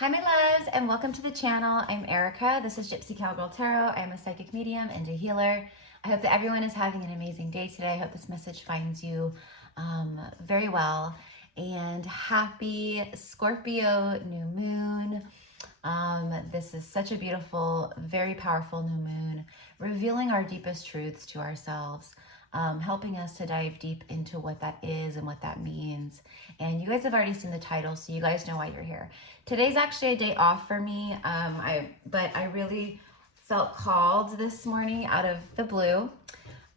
Hi my loves, and welcome to the channel. I'm Erica. This is GypsyCowgirlTarot. I'm a psychic medium and a healer. I hope that everyone is having an amazing day today. I hope this message finds you very well. And happy Scorpio new moon. This is such a beautiful, very powerful new moon, revealing our deepest truths to ourselves. Helping us to dive deep into what that is and what that means. And you guys have already seen the title, so you guys know why you're here. Today's actually a day off for me, but I really felt called this morning out of the blue.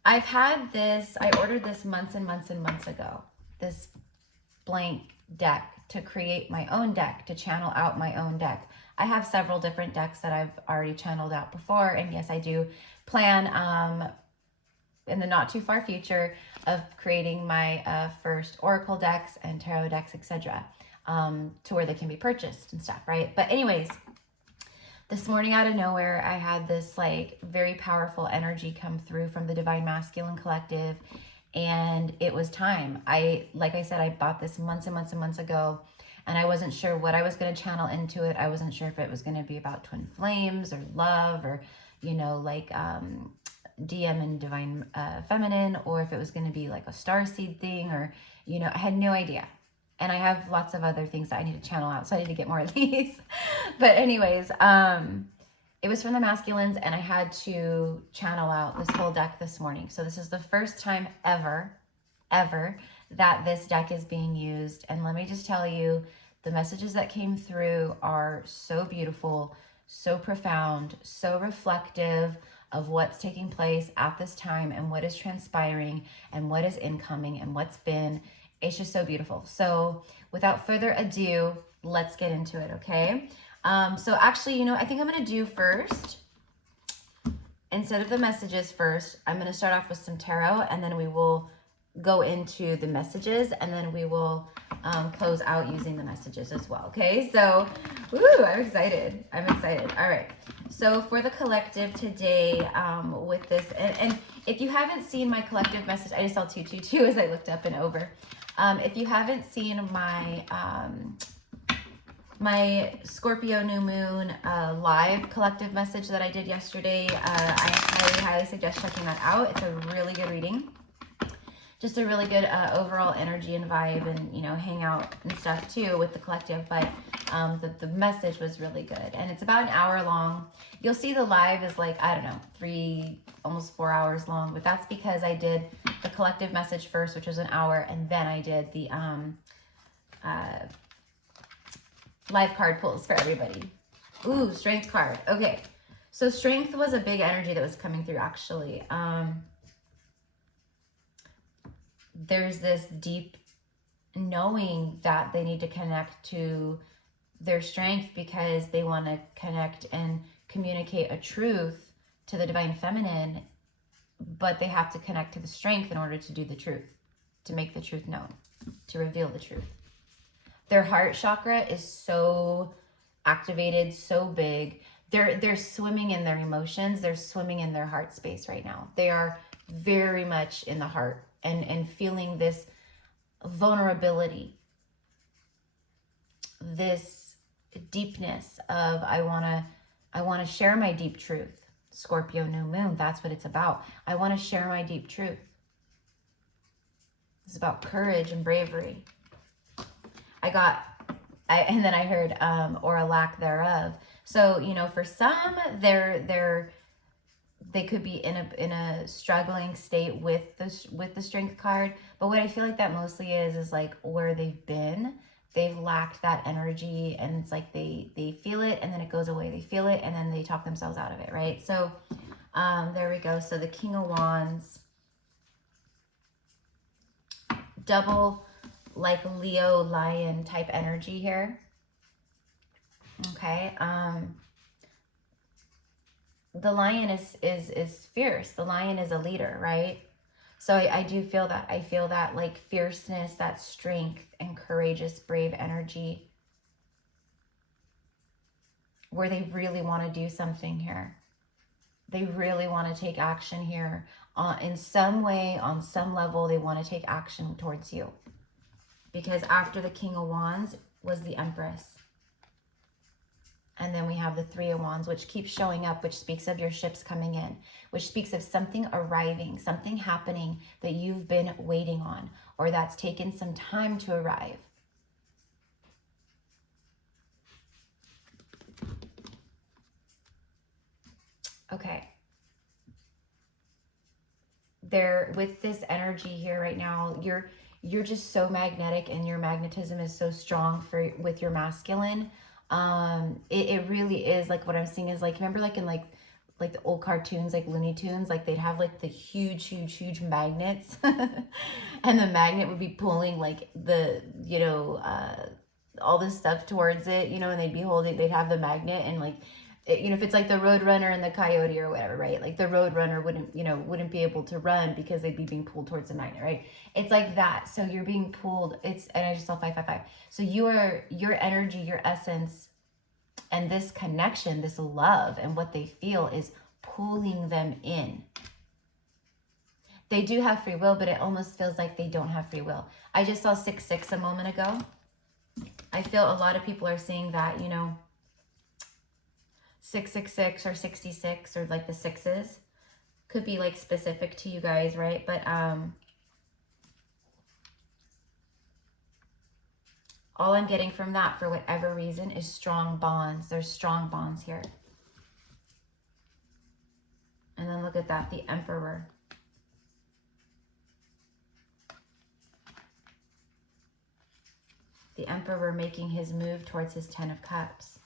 I ordered this months and months and months ago, this blank deck to create my own deck, to channel out my own deck. I have several different decks that I've already channeled out before, and yes, I do plan in the not too far future of creating my first oracle decks and tarot decks, etc., to where they can be purchased and stuff, right? But anyways, this morning out of nowhere, I had this like very powerful energy come through from the Divine Masculine Collective, and it was time. Like I said, I bought this months and months and months ago, and I wasn't sure what I was going to channel into it. I wasn't sure if it was going to be about twin flames or love or, you know, like DM and Divine Feminine, or if it was going to be like a starseed thing, or, you know, I had no idea. And I have lots of other things that I need to channel out, so I need to get more of these. But anyways, it was from the masculines, and I had to channel out this whole deck this morning. So this is the first time ever that this deck is being used. And let me just tell you, the messages that came through are so beautiful, so profound, so reflective of what's taking place at this time and what is transpiring and what is incoming and what's been. It's just so beautiful. So without further ado, let's get into it, okay? So actually, you know, I think I'm going to do first, instead of the messages first, I'm going to start off with some tarot, and then we will go into the messages, and then we will close out using the messages as well, okay? So, woo, I'm excited. All right. So for the collective today, with this, and if you haven't seen my collective message, I just saw 222 as I looked up and over. If you haven't seen my my Scorpio new moon live collective message that I did yesterday, I highly suggest checking that out. It's a really good reading. Just a really good overall energy and vibe, and, you know, hang out and stuff too with the collective. But the message was really good, and it's about an hour long. You'll see the live is like, I don't know, almost 4 hours long, but that's because I did the collective message first, which was an hour, and then I did the live card pulls for everybody. Ooh, strength card. Okay, so strength was a big energy that was coming through, actually. There's this deep knowing that they need to connect to their strength because they want to connect and communicate a truth to the Divine Feminine, but they have to connect to the strength in order to do the truth, to make the truth known, to reveal the truth. Their heart chakra is so activated, so big. They're swimming in their emotions. They're swimming in their heart space right now. They are very much in the heart and feeling this vulnerability, this deepness of I want to share my deep truth. Scorpio new moon, that's what it's about. I want to share my deep truth. It's about courage and bravery. And then I heard or a lack thereof. So, you know, for some, they could be in a struggling state with the strength card. But what I feel like that mostly is like where they've been. They've lacked that energy, and it's like they feel it, and then it goes away. They feel it, and then they talk themselves out of it, right? So there we go. So the King of Wands, double like Leo lion type energy here. Okay. The lion is fierce. The lion is a leader, right? So I do feel that. I feel that like fierceness, that strength and courageous, brave energy, where they really want to do something here. They really want to take action here. In some way, on some level, they want to take action towards you. Because after the King of Wands was the Empress. And then we have the Three of Wands, which keeps showing up, which speaks of your ships coming in, which speaks of something arriving, something happening that you've been waiting on, or that's taken some time to arrive. Okay. There, with this energy here right now, you're just so magnetic, and your magnetism is so strong with your masculine. It really is, like, what I'm seeing is, like, remember, like, in like the old cartoons, like Looney Tunes, like they'd have like the huge magnets and the magnet would be pulling like the, you know, all this stuff towards it, you know, and they'd have the magnet, and like, you know, if it's like the Roadrunner and the Coyote or whatever, right? Like the Roadrunner wouldn't be able to run because they'd be being pulled towards the magnet, right? It's like that. So you're being pulled. And I just saw 555. So your energy, your essence, and this connection, this love, and what they feel is pulling them in. They do have free will, but it almost feels like they don't have free will. I just saw 666 a moment ago. I feel a lot of people are seeing that, you know, 666 or 66, or like the sixes could be like specific to you guys, right? But all I'm getting from that, for whatever reason, is strong bonds. There's strong bonds here. And then look at that, the Emperor. The Emperor making his move towards his 10 of Cups.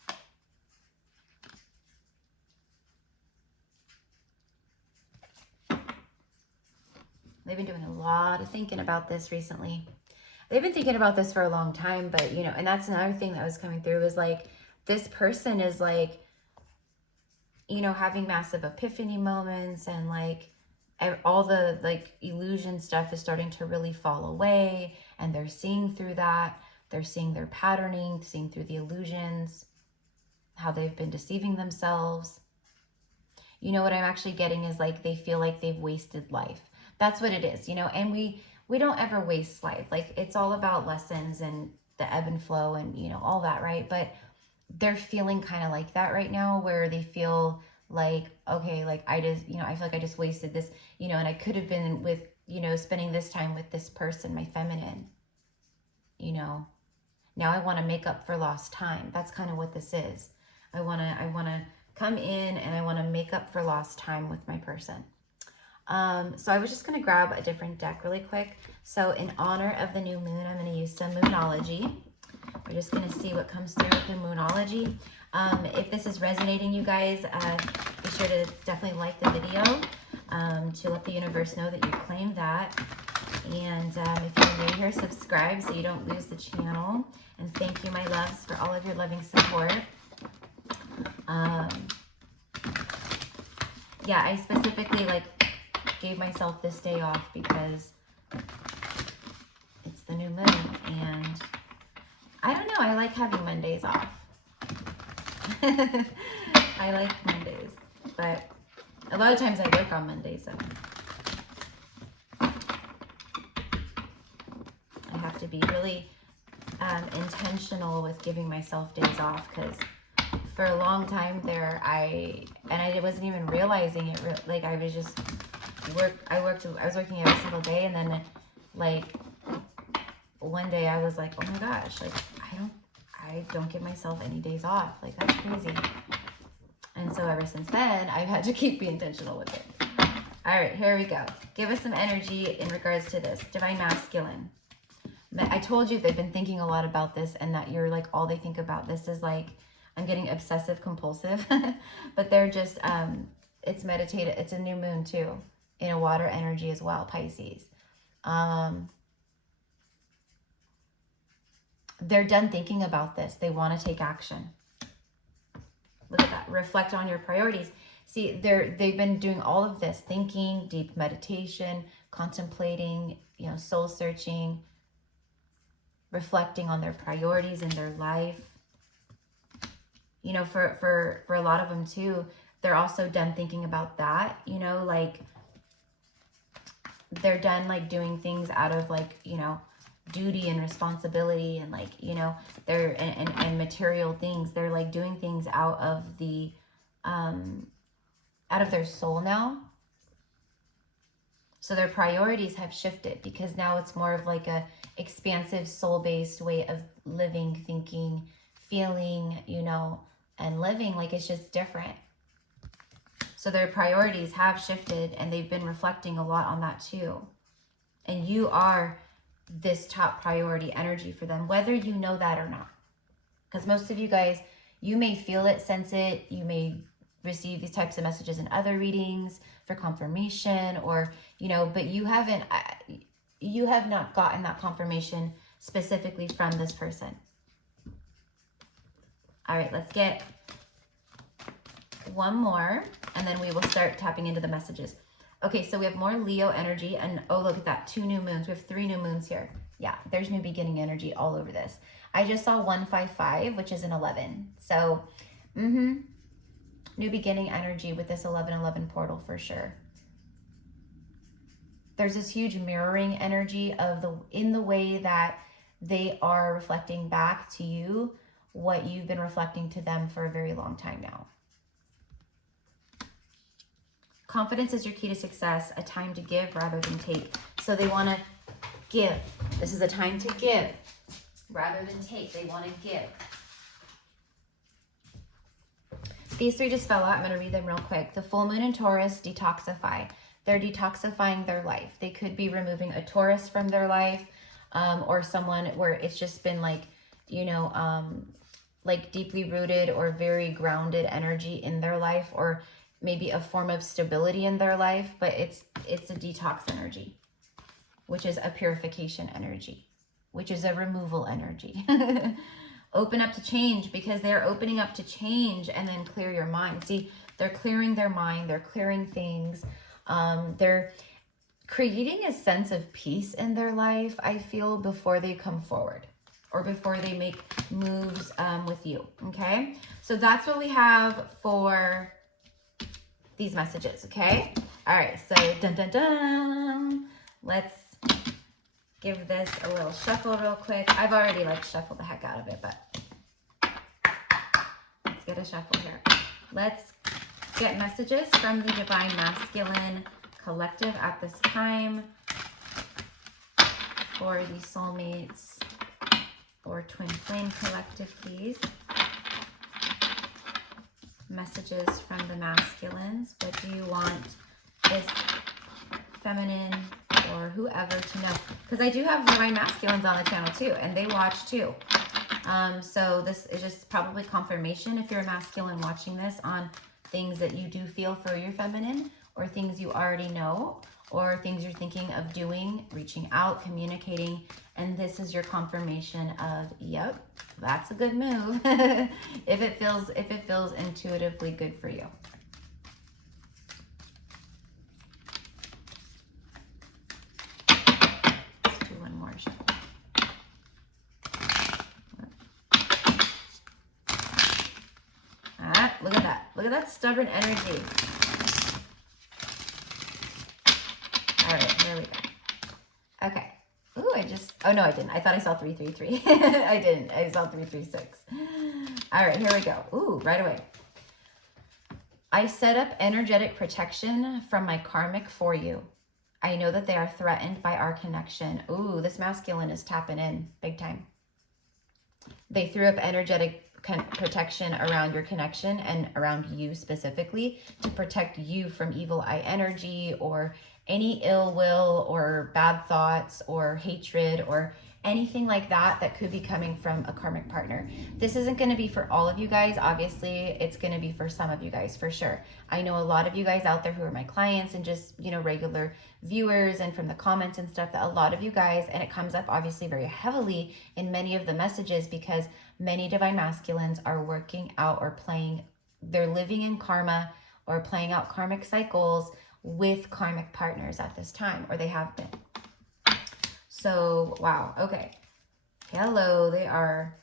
They've been doing a lot of thinking about this recently. They've been thinking about this for a long time, but, you know, and that's another thing that was coming through, is like, this person is like, you know, having massive epiphany moments, and like all the like illusion stuff is starting to really fall away, and they're seeing through that. They're seeing their patterning, seeing through the illusions, how they've been deceiving themselves. You know, what I'm actually getting is like, they feel like they've wasted life. That's what it is, you know, and we don't ever waste life. Like, it's all about lessons and the ebb and flow and, you know, all that, right? But they're feeling kind of like that right now, where they feel like, okay, like, I just, you know, I feel like I just wasted this, you know, and I could have been with, you know, spending this time with this person, my feminine, you know. Now I want to make up for lost time. That's kind of what this is. I want to come in, and I want to make up for lost time with my person. So I was just going to grab a different deck really quick. So in honor of the new moon, I'm going to use some Moonology. We're just going to see what comes through with the Moonology. If this is resonating, you guys, be sure to definitely like the video to let the universe know that you claim that. And if you're new here, subscribe so you don't lose the channel. And thank you, my loves, for all of your loving support. Yeah, I specifically like gave myself this day off because it's the new moon, and I don't know, I like having Mondays off. I like Mondays, but a lot of times I work on Mondays, so I have to be really intentional with giving myself days off, because for a long time there, I wasn't even realizing it. Like, I was just I was working every single day, and then like one day I was like, oh my gosh, like I don't give myself any days off. Like, that's crazy. And so ever since then, I've had to keep being intentional with it. All right, here we go. Give us some energy in regards to this. Divine Masculine. I told you they've been thinking a lot about this, and that you're like, all they think about this is like, I'm getting obsessive compulsive, but they're just, it's meditative. It's a new moon too, in a water energy as well, Pisces. They're done thinking about this. They want to take action. Look at that. Reflect on your priorities. See, they've been doing all of this, thinking, deep meditation, contemplating, you know, soul searching, reflecting on their priorities in their life. You know, for a lot of them too, they're also done thinking about that, you know, like they're done like doing things out of like, you know, duty and responsibility and like, you know, they're and material things. They're like doing things out of the out of their soul now. So their priorities have shifted because now it's more of like a expansive soul-based way of living, thinking, feeling, you know, and living. Like it's just different. So their priorities have shifted and they've been reflecting a lot on that too. And you are this top priority energy for them, whether you know that or not. Because most of you guys, you may feel it, sense it, you may receive these types of messages in other readings for confirmation, or, you know, but you have not gotten that confirmation specifically from this person. All right, let's get one more and then we will start tapping into the messages. Okay, so we have more Leo energy, and oh, look at that, 2 new moons. We have 3 new moons here. Yeah, there's new beginning energy all over this. I just saw 155, which is an 11. So, new beginning energy with this 1111 portal for sure. There's this huge mirroring energy of in the way that they are reflecting back to you what you've been reflecting to them for a very long time now. Confidence is your key to success, a time to give rather than take. So they want to give. This is a time to give rather than take. They want to give. These 3 just fell out. I'm going to read them real quick. The full moon in Taurus, detoxify. They're detoxifying their life. They could be removing a Taurus from their life, or someone where it's just been like, you know, like deeply rooted or very grounded energy in their life, or maybe a form of stability in their life, but it's a detox energy, which is a purification energy, which is a removal energy. Open up to change, because they're opening up to change, and then clear your mind. See, they're clearing their mind, they're clearing things. They're creating a sense of peace in their life, I feel, before they come forward or before they make moves with you, okay? So that's what we have for these messages, okay? All right, so dun dun dun. Let's give this a little shuffle real quick. I've already like shuffled the heck out of it, but let's get a shuffle here. Let's get messages from the Divine Masculine Collective at this time for the Soulmates or Twin Flame Collective, please. Messages from the masculines. What do you want this feminine or whoever to know? Because I do have Divine Masculines on the channel too, and they watch too. So this is just probably confirmation, if you're a masculine watching this, on things that you do feel for your feminine, or things you already know, or things you're thinking of doing, reaching out, communicating, and this is your confirmation of, yep, that's a good move. if it feels intuitively good for you. Let's do one more shuffle. Look at that. Look at that stubborn energy. All right, here we go. Okay. Ooh, oh no, I didn't. I thought I saw 333. I didn't. I saw 336. All right, here we go. Ooh, right away. I set up energetic protection from my karmic for you. I know that they are threatened by our connection. Ooh, this masculine is tapping in big time. They threw up energetic protection around your connection and around you specifically to protect you from evil eye energy or any ill will or bad thoughts or hatred or anything like that that could be coming from a karmic partner. This isn't going to be for all of you guys. Obviously, it's going to be for some of you guys for sure. I know a lot of you guys out there who are my clients and just, you know, regular viewers, and from the comments and stuff, that a lot of you guys, and it comes up obviously very heavily in many of the messages, because many Divine Masculines are working out or they're living in karma or playing out karmic cycles with karmic partners at this time, or they have been. So, wow, okay. Hello, they are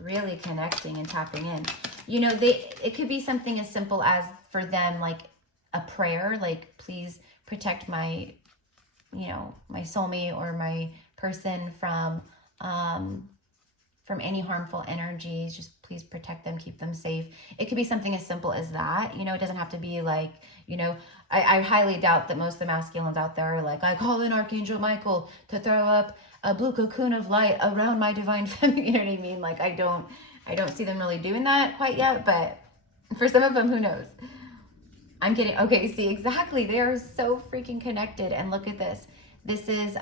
really connecting and tapping in. You know, it could be something as simple as, for them, like a prayer, like, please protect my you know, my soulmate or my person from any harmful energies. Just please protect them, keep them safe. It could be something as simple as that. You know, it doesn't have to be like, you know, I highly doubt that most of the masculines out there are like, I call in Archangel Michael to throw up a blue cocoon of light around my divine feminine. You know what I mean? Like, I don't see them really doing that quite yet, but for some of them, who knows? I'm kidding. Okay, see, exactly. They are so freaking connected. And look at this. This is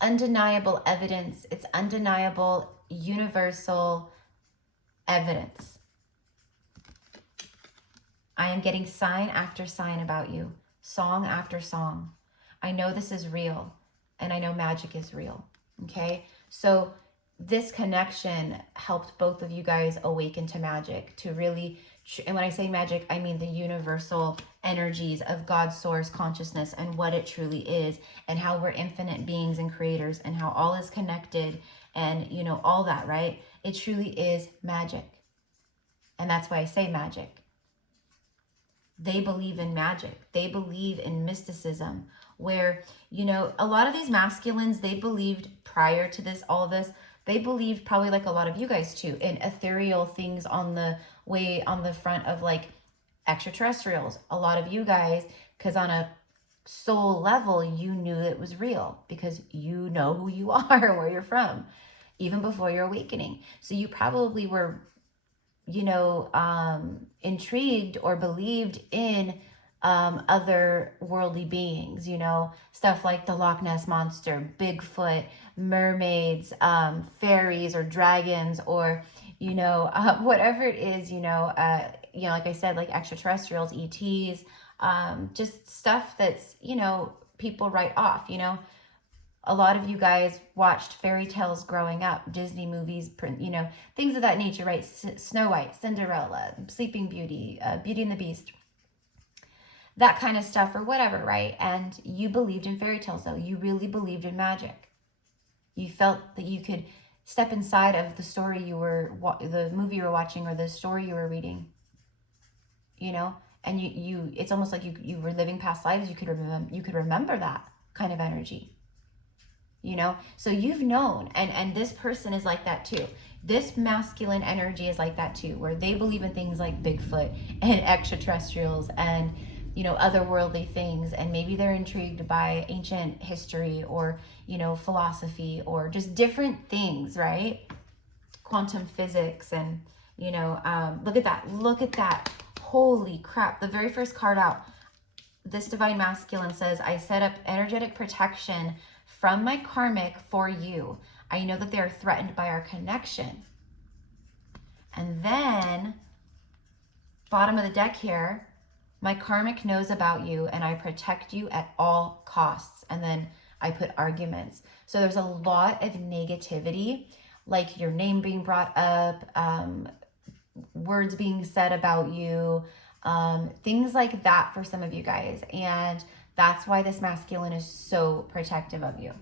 undeniable evidence. It's undeniable, universal evidence. I am getting sign after sign about you, song after song. I know this is real, and I know magic is real. Okay, so this connection helped both of you guys awaken to magic, to really, and when I say magic, I mean the universal energies of God's source consciousness and what it truly is, and how we're infinite beings and creators, and how all is connected, and you know, all that, right? It truly is magic. And that's why I say magic. They believe in magic. They believe in mysticism, where, you know, a lot of these masculines, they believed prior to this, all of this, they believed, probably like a lot of you guys too, in ethereal things on the way, on the front of like extraterrestrials. A lot of you guys, because on a soul level, you knew it was real because you know who you are and where you're from, even before your awakening. So you probably were, you know, intrigued or believed in other worldly beings, you know, stuff like the Loch Ness Monster, Bigfoot, mermaids, fairies or dragons, or, you know, whatever it is, you know, like I said, like extraterrestrials, ETs, just stuff that's, you know, people write off, you know. A lot of you guys watched fairy tales growing up, Disney movies, you know, things of that nature, right? Snow White, Cinderella, Sleeping Beauty, Beauty and the Beast, that kind of stuff or whatever, right? And you believed in fairy tales, though. You really believed in magic. You felt that you could step inside of the story the movie you were watching, or the story you were reading, you know? And you it's almost like you were living past lives. You could remember that kind of energy. You know, so you've known, and this person is like that too. This masculine energy is like that too, where they believe in things like Bigfoot and extraterrestrials and, you know, otherworldly things, and maybe they're intrigued by ancient history or, you know, philosophy or just different things, right? Quantum physics, and, you know, look at that. Holy crap. The very first card out, this divine masculine says, I set up energetic protection from my karmic for you. I know that they are threatened by our connection. And then, bottom of the deck here, my karmic knows about you and I protect you at all costs. And then I put arguments. So there's a lot of negativity, like your name being brought up, words being said about you, things like that for some of you guys. And that's why this masculine is so protective of you.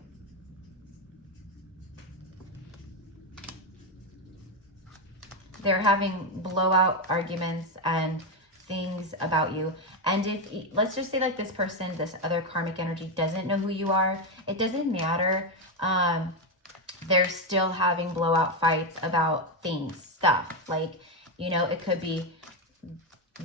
They're having blowout arguments and things about you. And if, let's just say like this person, this other karmic energy doesn't know who you are, it doesn't matter. They're still having blowout fights about things, stuff. Like, you know, it could be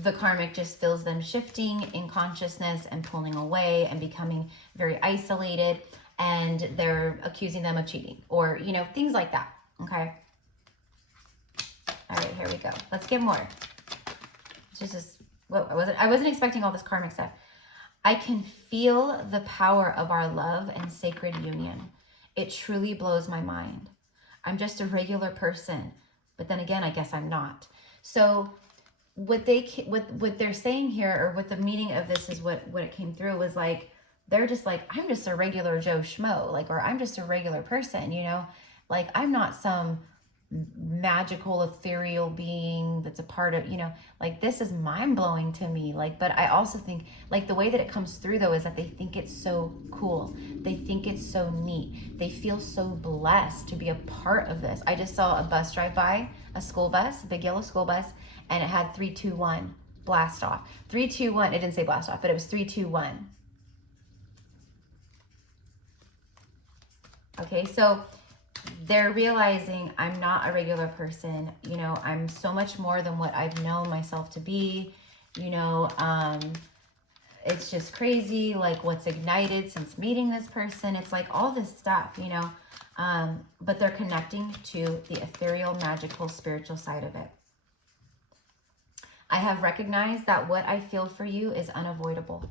the karmic just feels them shifting in consciousness and pulling away and becoming very isolated, and they're accusing them of cheating, or, you know, things like that. Okay. All right, here we go. Let's get more. I wasn't expecting all this karmic stuff. I can feel the power of our love and sacred union. It truly blows my mind. I'm just a regular person, but then again, I guess I'm not. So what they're saying here, or what the meaning of this is, what it came through was like, they're just like, I'm just a regular Joe Schmo, like, or I'm just a regular person, you know, like, I'm not some magical ethereal being that's a part of, you know, like, this is mind-blowing to me. Like, but I also think, like, the way that it comes through though is that they think it's so cool, they think it's so neat, they feel so blessed to be a part of this. I just saw a bus drive by, a school bus, a big yellow school bus, and it had 3, 2, 1 blast off. 3, 2, 1. It didn't say blast off, but it was 3, 2, 1. Okay, so they're realizing I'm not a regular person. You know, I'm so much more than what I've known myself to be. You know, it's just crazy, like what's ignited since meeting this person. It's like all this stuff, you know, but they're connecting to the ethereal, magical, spiritual side of it. I have recognized that what I feel for you is unavoidable.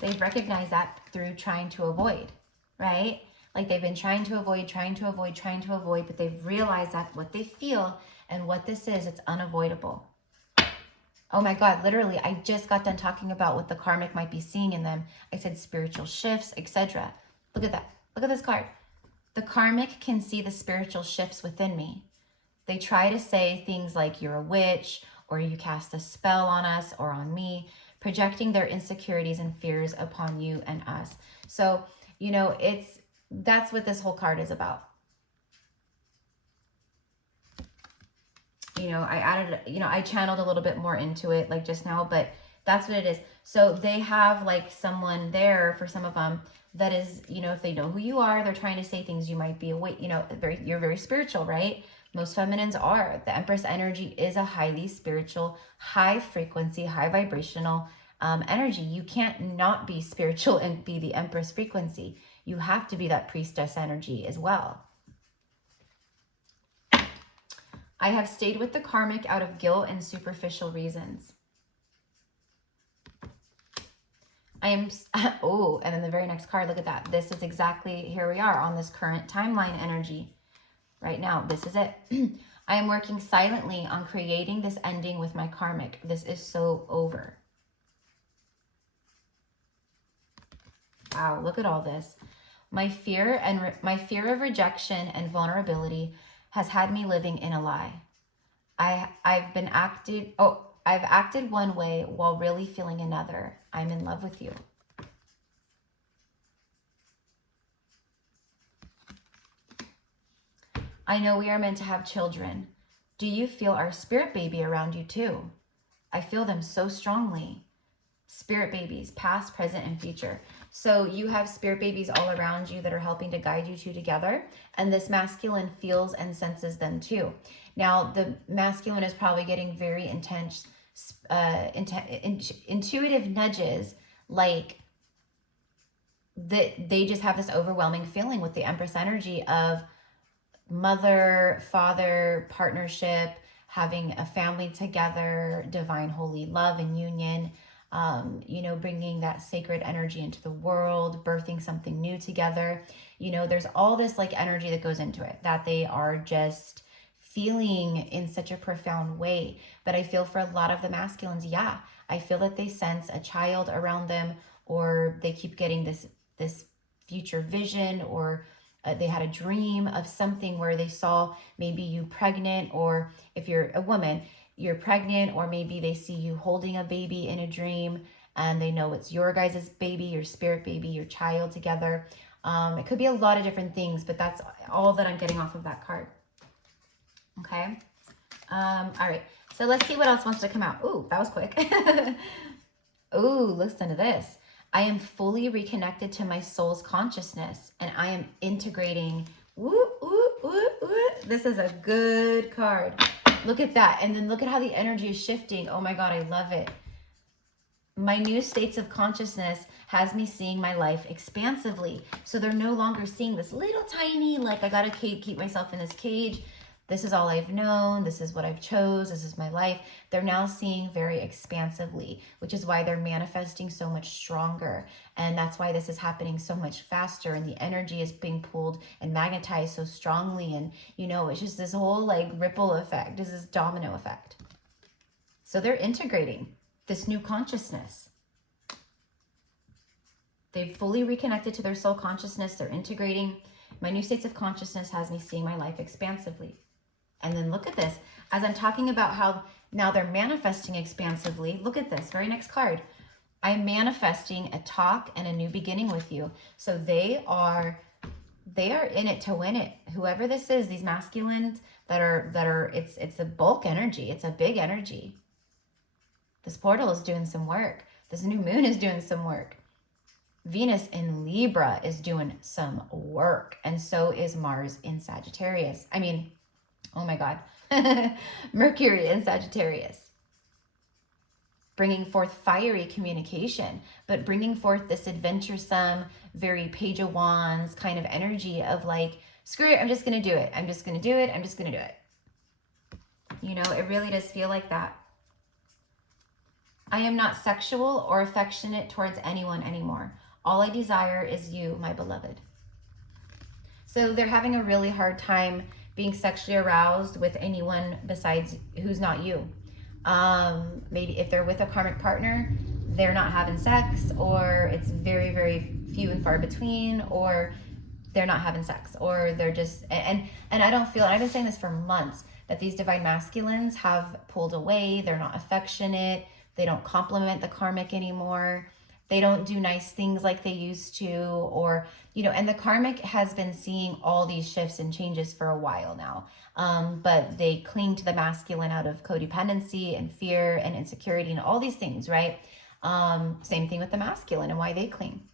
They've recognized that through trying to avoid, right? Like they've been trying to avoid, but they've realized that what they feel and what this is, it's unavoidable. Oh my God, literally, I just got done talking about what the karmic might be seeing in them. I said spiritual shifts, etc. Look at that. Look at this card. The karmic can see the spiritual shifts within me. They try to say things like you're a witch or you cast a spell on us or on me, projecting their insecurities and fears upon you and us. So, you know, that's what this whole card is about. You know, I channeled a little bit more into it like just now, but that's what it is. So they have like someone there for some of them that is, you know, if they know who you are, they're trying to say things you might be awake, you know, you're very spiritual, right? Most feminines are. The Empress energy is a highly spiritual, high frequency, high vibrational energy. You can't not be spiritual and be the Empress frequency. You have to be that priestess energy as well. I have stayed with the karmic out of guilt and superficial reasons. I am, oh, and then the very next card, look at that. This is exactly, here we are on this current timeline energy. Right now, this is it. I am working silently on creating this ending with my karmic. This is so over. Wow, look at all this. My fear of rejection and vulnerability has had me living in a lie. I've acted one way while really feeling another. I'm in love with you. I know we are meant to have children. Do you feel our spirit baby around you too? I feel them so strongly. Spirit babies, past, present, and future. So you have spirit babies all around you that are helping to guide you two together. And this masculine feels and senses them too. Now, the masculine is probably getting very intense, intuitive nudges, like that they just have this overwhelming feeling with the Empress energy of mother, father, partnership, having a family together, divine holy love and union, you know, bringing that sacred energy into the world, birthing something new together. You know, there's all this like energy that goes into it that they are just feeling in such a profound way. But I feel for a lot of the masculines, yeah, I feel that they sense a child around them, or they keep getting this future vision, or they had a dream of something where they saw maybe you pregnant, or if you're a woman, you're pregnant, or maybe they see you holding a baby in a dream and they know it's your guys' baby, your spirit baby, your child together. It could be a lot of different things, but that's all that I'm getting off of that card. Okay. All right. So let's see what else wants to come out. Ooh, that was quick. Ooh, listen to this. I am fully reconnected to my soul's consciousness, and I am integrating. This is a good card. Look at that. And then look at how the energy is shifting. Oh my God, I love it. My new states of consciousness has me seeing my life expansively. So they're no longer seeing this little tiny, like I gotta keep myself in this cage. This is all I've known. This is what I've chose. This is my life. They're now seeing very expansively, which is why they're manifesting so much stronger. And that's why this is happening so much faster. And the energy is being pulled and magnetized so strongly. And, you know, it's just this whole like ripple effect. This is domino effect. So they're integrating this new consciousness. They've fully reconnected to their soul consciousness. They're integrating. My new states of consciousness has me seeing my life expansively. And then look at this. As I'm talking about how now they're manifesting expansively, look at this, very next card. I'm manifesting a talk and a new beginning with you. So they are in it to win it. Whoever this is, these masculines that are it's a bulk energy. It's a big energy. This portal is doing some work. This new moon is doing some work. Venus in Libra is doing some work. And so is Mars in Sagittarius. I mean, oh my God. Mercury in Sagittarius. Bringing forth fiery communication, but bringing forth this adventuresome, very Page of Wands kind of energy of like, screw it, I'm just going to do it. I'm just going to do it. I'm just going to do it. You know, it really does feel like that. I am not sexual or affectionate towards anyone anymore. All I desire is you, my beloved. So they're having a really hard time being sexually aroused with anyone besides who's not you. Maybe if they're with a karmic partner, they're not having sex, or it's very, very few and far between, or they're not having sex, or they're just, and I don't feel, and I've been saying this for months, that these divine masculines have pulled away. They're not affectionate. They don't compliment the karmic anymore. They don't do nice things like they used to, or, you know, and the karmic has been seeing all these shifts and changes for a while now. But they cling to the masculine out of codependency and fear and insecurity and all these things, right? Same thing with the masculine and why they cling.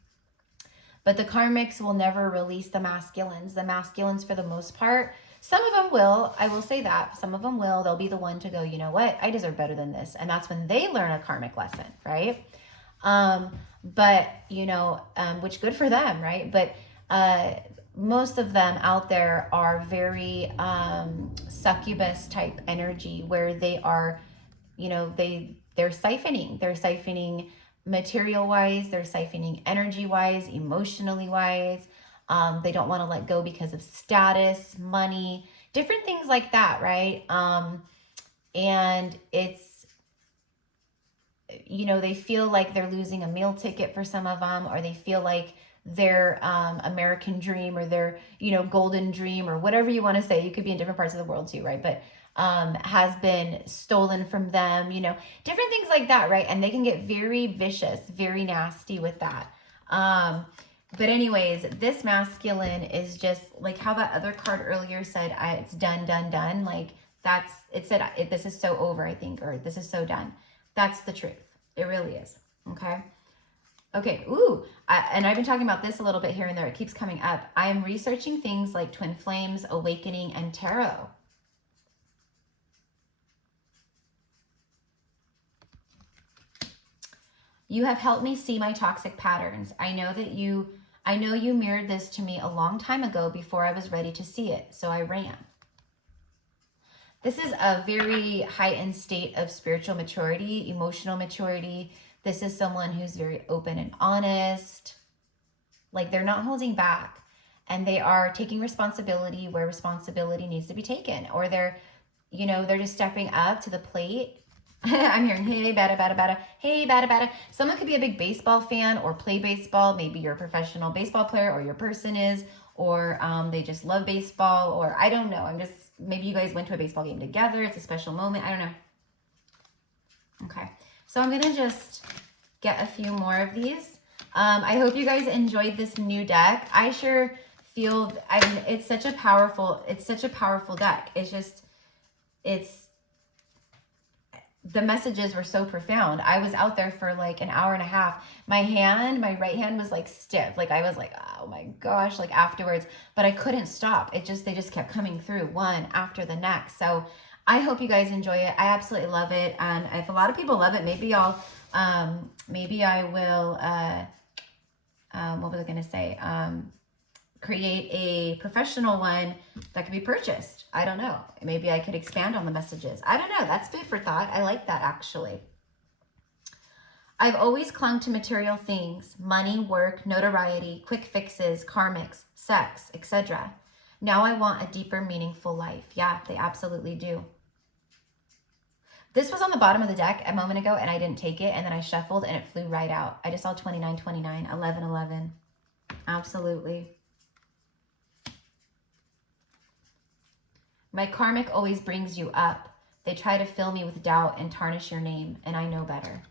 But the karmics will never release the masculines. The masculines, for the most part, some of them will, I will say that, some of them will, they'll be the one to go, you know what, I deserve better than this. And that's when they learn a karmic lesson, right? But, you know, which good for them, right? But most of them out there are very succubus type energy, where they are, you know, they're siphoning material wise, they're siphoning energy wise, emotionally wise. They don't want to let go because of status, money, different things like that, right? And it's, you know, they feel like they're losing a meal ticket for some of them, or they feel like their American dream, or their, you know, golden dream, or whatever you want to say. You could be in different parts of the world too, right? But has been stolen from them, you know, different things like that, right? And they can get very vicious, very nasty with that. But anyways, this masculine is just like how that other card earlier said, it's done, done, done. Like that's, it said, this is so over, I think, or this is so done. That's the truth. It really is. Okay. Okay. Ooh. And I've been talking about this a little bit here and there. It keeps coming up. I am researching things like twin flames, awakening, and tarot. You have helped me see my toxic patterns. I know you mirrored this to me a long time ago before I was ready to see it, so I ran. This is a very heightened state of spiritual maturity, emotional maturity. This is someone who's very open and honest. Like they're not holding back, and they are taking responsibility where responsibility needs to be taken, or they're, you know, they're just stepping up to the plate. I'm hearing, hey, bada, bada, bada. Hey, bada, bada. Someone could be a big baseball fan or play baseball. Maybe you're a professional baseball player, or your person is, or they just love baseball, or I don't know. Maybe you guys went to a baseball game together. It's a special moment. I don't know. Okay. So I'm going to just get a few more of these. I hope you guys enjoyed this new deck. I sure feel, I mean, it's such a powerful deck. The messages were so profound. I was out there for like an hour and a half. My right hand was like stiff. Like I was like, oh my gosh, like afterwards, but I couldn't stop. They just kept coming through one after the next. So I hope you guys enjoy it. I absolutely love it. And if a lot of people love it, maybe I will, what was I going to say? Create a professional one that can be purchased. I don't know. Maybe I could expand on the messages. I don't know. That's food for thought. I like that actually. I've always clung to material things, money, work, notoriety, quick fixes, karmics, sex, etc. Now I want a deeper, meaningful life. Yeah, they absolutely do. This was on the bottom of the deck a moment ago and I didn't take it, and then I shuffled and it flew right out. I just saw 29, 29, 11, 11. Absolutely. My karmic always brings you up. They try to fill me with doubt and tarnish your name, and I know better.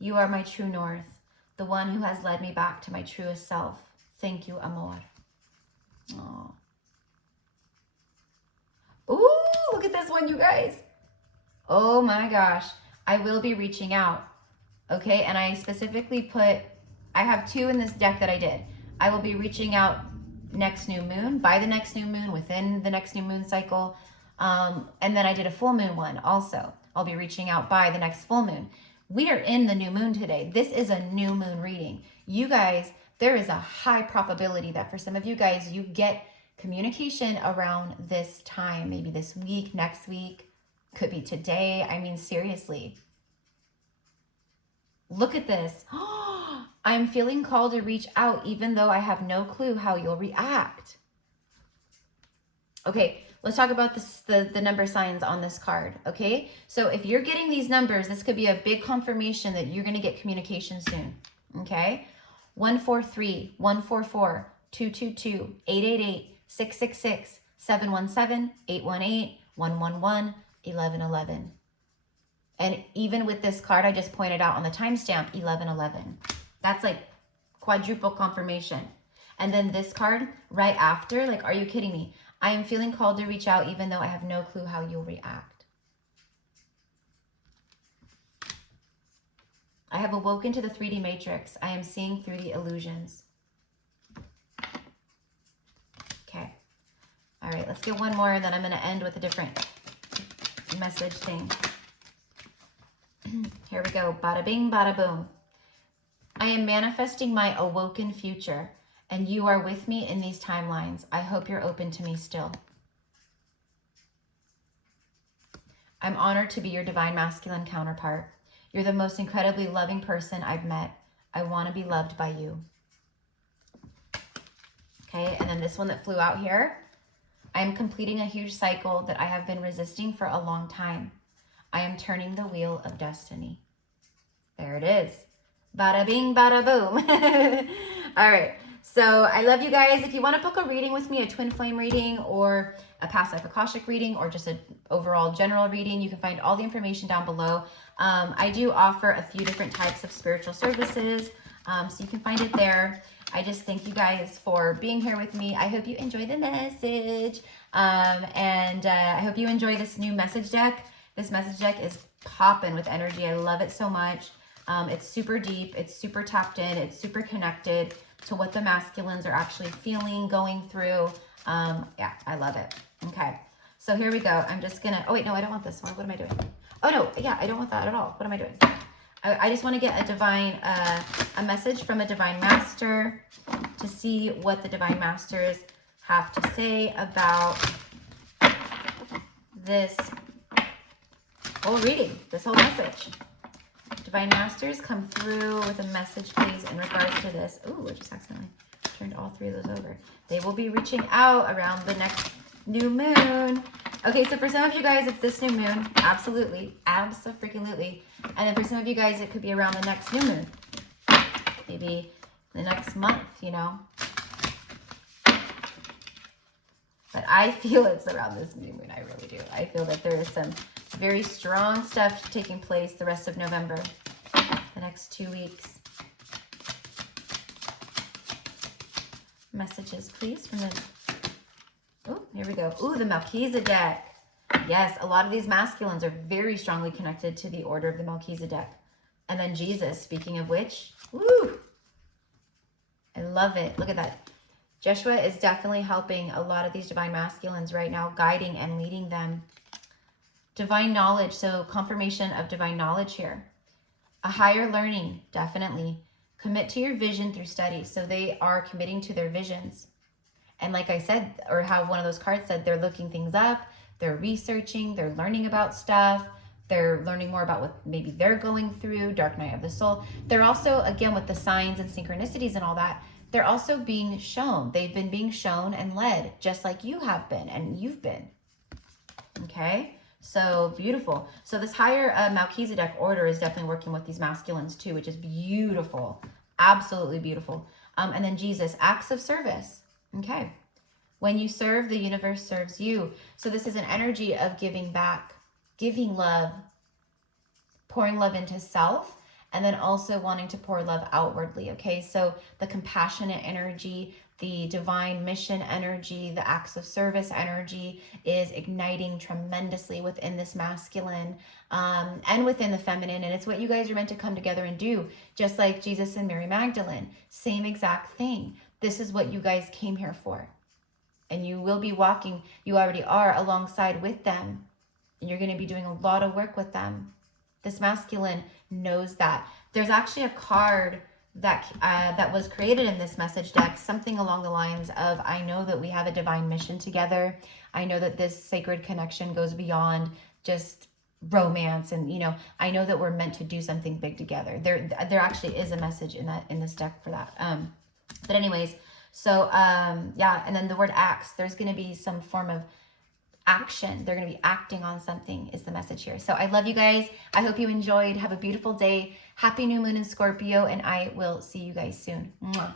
You are my true north, the one who has led me back to my truest self. Thank you, amor. Oh. Ooh. one, you guys. Oh my gosh. I will be reaching out. Okay, and I specifically put, I have 2 in this deck that I did. I will be reaching out next new moon, by the next new moon, within the next new moon cycle. And then I did a full moon one also. I'll be reaching out by the next full moon. We are in the new moon today. This is a new moon reading. You guys, there is a high probability that for some of you guys, you get communication around this time, maybe this week, next week, could be today. I mean, seriously. Look at this. I'm feeling called to reach out even though I have no clue how you'll react. Okay, let's talk about this, the number signs on this card, okay? So if you're getting these numbers, this could be a big confirmation that you're going to get communication soon, okay? 143, 144, 222, 888, 666, 717, 818, 111, 1111. And even with this card, I just pointed out on the timestamp, 1111. That's like quadruple confirmation. And then this card right after, like, are you kidding me? I am feeling called to reach out even though I have no clue how you'll react. I have awoken to the 3D matrix. I am seeing through the illusions. Okay. All right, let's get one more and then I'm going to end with a different message thing. Here we go. Bada bing, bada boom. I am manifesting my awoken future, and you are with me in these timelines. I hope you're open to me still. I'm honored to be your divine masculine counterpart. You're the most incredibly loving person I've met. I want to be loved by you. Okay, and then this one that flew out here. I am completing a huge cycle that I have been resisting for a long time. I am turning the wheel of destiny. There it is. Bada bing, bada boom. All right. So I love you guys. If you want to book a reading with me, a twin flame reading or a past life Akashic reading or just an overall general reading, you can find all the information down below. I do offer a few different types of spiritual services, so you can find it there. I just thank you guys for being here with me. I hope you enjoy the message, and I hope you enjoy this new message deck. This message deck is popping with energy. I love it so much. It's super deep. It's super tapped in. It's super connected to what the masculines are actually feeling, going through. Yeah, I love it. Okay, so here we go. I'm just gonna, oh wait, no, I don't want this one. What am I doing? Oh no, yeah, I don't want that at all. What am I doing? I just want to get a divine, a message from a divine master to see what the divine masters have to say about this whole reading, this whole message. Divine masters, come through with a message, please, in regards to this. Ooh, I just accidentally turned all 3 of those over. They will be reaching out around the next new moon. Okay, so for some of you guys, it's this new moon. Absolutely. Abso-freaking-lutely. And then for some of you guys, it could be around the next new moon. Maybe the next month, you know. But I feel it's around this new moon. I really do. I feel that there is some very strong stuff taking place the rest of November, the next 2 weeks. Messages, please, from the... Oh, here we go. Ooh, the Melchizedek. Yes, a lot of these masculines are very strongly connected to the order of the Melchizedek. And then Jesus, speaking of which, woo! I love it. Look at that. Joshua is definitely helping a lot of these divine masculines right now, guiding and leading them. Divine knowledge, so confirmation of divine knowledge here. A higher learning, definitely. Commit to your vision through study. So they are committing to their visions. And like I said, or how one of those cards said, they're looking things up, they're researching, they're learning about stuff, they're learning more about what maybe they're going through, dark night of the soul. They're also, again, with the signs and synchronicities and all that, they're also being shown. They've been being shown and led, just like you have been and you've been. Okay? So beautiful. So this higher Melchizedek order is definitely working with these masculines too, which is beautiful. Absolutely beautiful. And then Jesus, acts of service. Okay. When you serve, the universe serves you. So this is an energy of giving back, giving love, pouring love into self, and then also wanting to pour love outwardly. Okay. So the compassionate energy, The divine mission energy, the acts of service energy is igniting tremendously within this masculine and within the feminine. And it's what you guys are meant to come together and do, just like Jesus and Mary Magdalene. Same exact thing. This is what you guys came here for. And you will be walking, you already are, alongside with them. And you're going to be doing a lot of work with them. This masculine knows that. There's actually a card that was created in this message deck, something along the lines of, I know that we have a divine mission together. I know that this sacred connection goes beyond just romance, and I know that we're meant to do something big together. There actually is a message in this deck for that. But anyways, so yeah, and then the word acts, there's going to be some form of action. They're going to be acting on something is the message here. So I love you guys. I hope you enjoyed. Have a beautiful day. Happy new moon in Scorpio, and I will see you guys soon. Mwah.